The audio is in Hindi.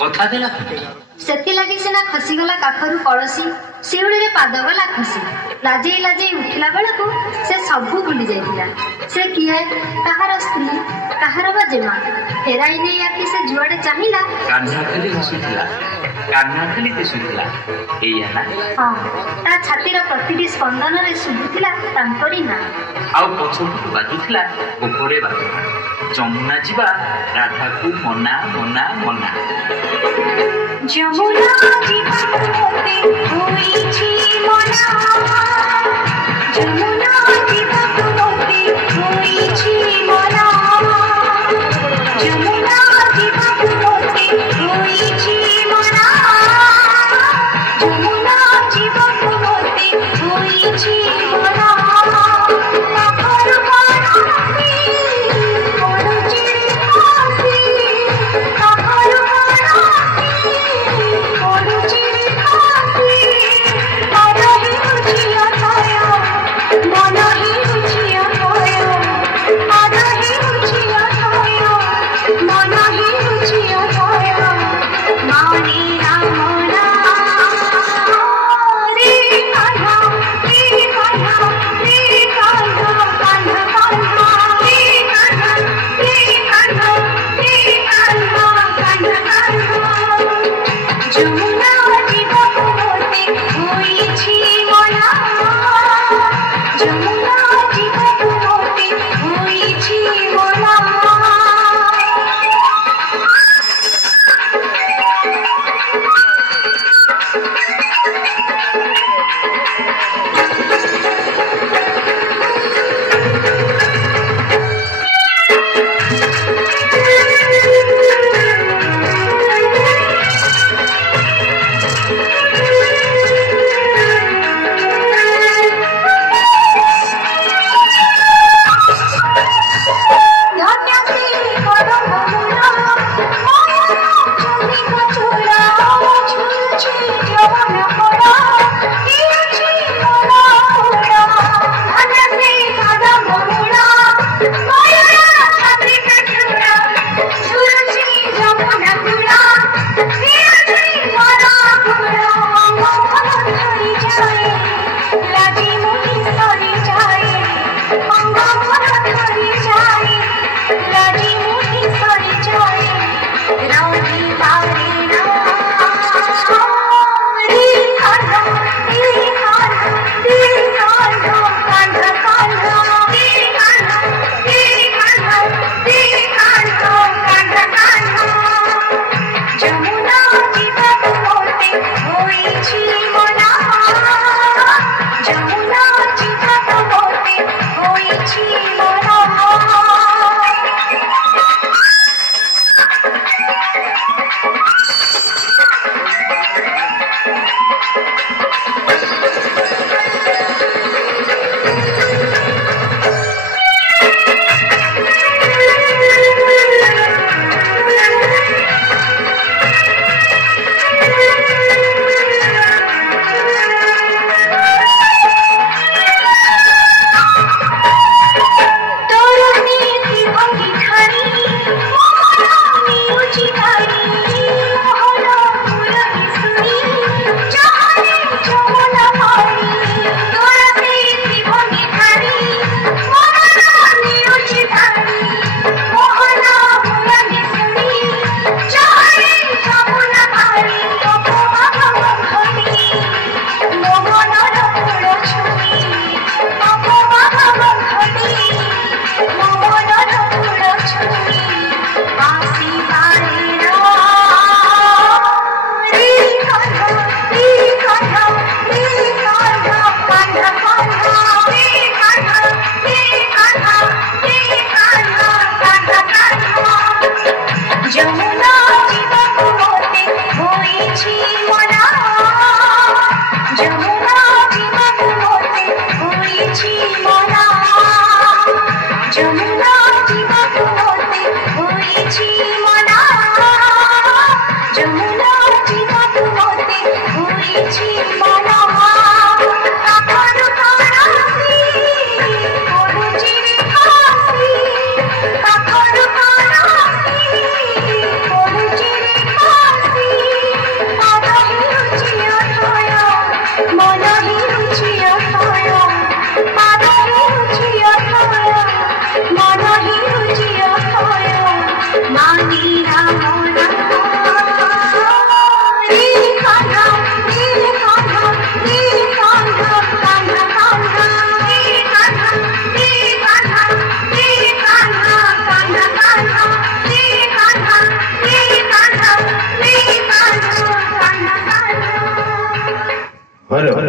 कथा देला सेति लगी सिना खसीगला काखरू कलसी शिउड़ी रे पाद गला खसी लाजे लाजे उठिला बेलू से सबू भूली जाइतिला। से किए कहार स्त्री कहार बाजेमा फेराई नहीं आखि से जुआड़े चाहिला कान्हा खाली हसुथिला कान्हा खाली दिसुथिला एया ना। हां ता छातीर प्रतिटी स्पंदन रे सुबुथिला तांकरी ना आउ पछपटु बाजुथिला गोपरे बाजुना जमुना जीवा राधा को मना मना मना जमुना जीवा मोते होई छी मना जमुना जीवा मोते होई छी मना जमुना जीवा मोते होई छी मना जमुना जीवा मोते होई छी मना